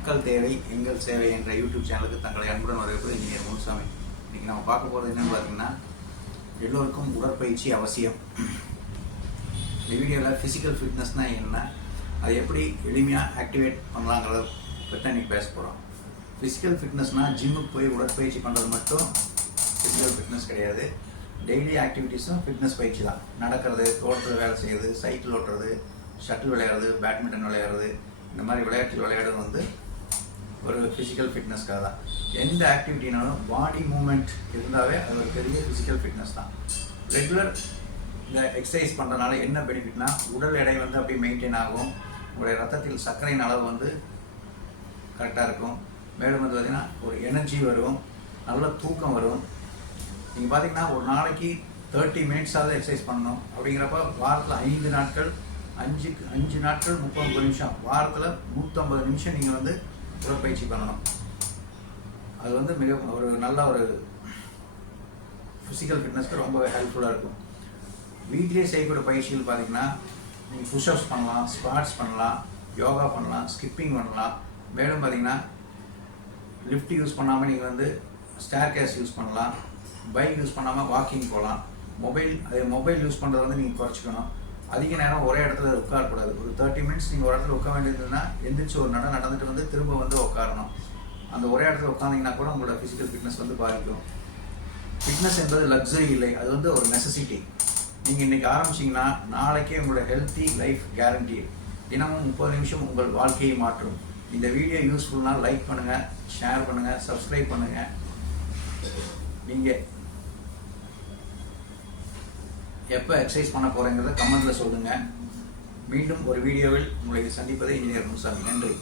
மக்கள் தேவை எங்கள் சேவை என்ற யூடியூப் சேனலுக்கு தங்களை அன்புடன் வரவேற்பது இன்ஜினியர் முனுசாமி. இன்றைக்கி நம்ம பார்க்க போகிறது என்னென்னு பார்த்தீங்கன்னா, எல்லோருக்கும் உடற்பயிற்சி அவசியம். இந்த வீடியோவில் ஃபிசிக்கல் ஃபிட்னஸ்னால் என்ன, அதை எப்படி எளிமையாக ஆக்டிவேட் பண்ணலாங்கிறத பற்றி இன்றைக்கி பேச போகிறோம். ஃபிசிக்கல் ஃபிட்னஸ்னால் ஜிம்முக்கு போய் உடற்பயிற்சி பண்ணுறது மட்டும் ஃபிசிக்கல் ஃபிட்னஸ் கிடையாது. டெய்லி ஆக்டிவிட்டீஸும் ஃபிட்னஸ் பயிற்சி தான். நடக்கிறது, தோட்டத்தில் வேலை செய்கிறது, சைக்கிள் ஓட்டுறது, ஷட்டில் விளையாடுறது, பேட்மிண்டன் விளையாடுறது, இந்த மாதிரி விளையாட்டு விளையாடுறது வந்து ஒரு ஃபிசிக்கல் ஃபிட்னஸ்க்காக தான். எந்த ஆக்டிவிட்டினாலும் பாடி மூமெண்ட் இருந்தாவே அது ஒரு பெரிய ஃபிசிக்கல் ஃபிட்னஸ் தான். ரெகுலர் இந்த எக்ஸசைஸ் பண்ணுறதுனால என்ன பெனிஃபிட்னா, உடல் எடை வந்து அப்படியே மெயின்டைன் ஆகும், உங்களுடைய ரத்தத்தில் சர்க்கரையின் அளவு வந்து கரெக்டாக இருக்கும். மேலும் வந்து பார்த்திங்கன்னா ஒரு எனர்ஜி வரும், நல்ல தூக்கம் வரும். நீங்கள் பார்த்தீங்கன்னா ஒரு நாளைக்கு 30 மினிட்ஸாவது எக்ஸசைஸ் பண்ணணும். அப்படிங்கிறப்ப வாரத்தில் 5 நாட்கள் 5 நாட்கள் 30 நிமிஷம், வாரத்தில் 150 நிமிஷம் நீங்கள் வந்து உடற்பயிற்சி பண்ணணும். அது வந்து மிக ஒரு நல்ல ஒரு ஃபிசிக்கல் ஃபிட்னஸ்க்கு ரொம்ப ஹெல்ப்ஃபுல்லாக இருக்கும். வீட்டிலே செய்யக்கூடிய பயிற்சிகள் பார்த்தீங்கன்னா, நீங்கள் புஷ்அப்ஸ் பண்ணலாம், ஸ்குவாட்ஸ் பண்ணலாம், யோகா பண்ணலாம், ஸ்கிப்பிங் பண்ணலாம். மேலும் பார்த்தீங்கன்னா லிஃப்ட் யூஸ் பண்ணாமல் நீங்கள் வந்து ஸ்டேர்கேஸ் யூஸ் பண்ணலாம், பைக் யூஸ் பண்ணாமல் வாக்கிங் போகலாம். மொபைல் யூஸ் பண்ணுறத வந்து நீங்கள் குறைச்சிக்கணும். அதிக நேரம் ஒரே இடத்துல உட்காரக்கூடாது. ஒரு 30 மினிட்ஸ் நீங்கள் ஒரு இடத்துல உட்கார வேண்டியதுன்னா எந்திரிச்சு ஒரு நடந்துட்டு வந்து திரும்ப வந்து உட்காரணும். அந்த ஒரே இடத்துல உட்காந்திங்கன்னா கூட உங்களோட ஃபிசிக்கல் ஃபிட்னஸ் வந்து பாதிக்கும். ஃபிட்னஸ் என்பது லக்ஸரி இல்லை, அது வந்து ஒரு நெசசிட்டி. நீங்கள் இன்றைக்கி ஆரம்பிச்சிங்கன்னா நாளைக்கே உங்களோட ஹெல்த்தி லைஃப் கேரண்டி. தினமும் 30 நிமிஷம் உங்கள் வாழ்க்கையை மாற்றும். இந்த வீடியோ யூஸ்ஃபுல்னால் லைக் பண்ணுங்கள், ஷேர் பண்ணுங்கள், சப்ஸ்கிரைப் பண்ணுங்கள். நீங்கள் எப்போ எக்ஸசைஸ் பண்ண போகிறேங்கிறத கமெண்ட்டில் சொல்லுங்கள். மீண்டும் ஒரு வீடியோவில் உங்களை சந்திப்பதை இன்ஜினியர் முனுசாமி. நன்றி.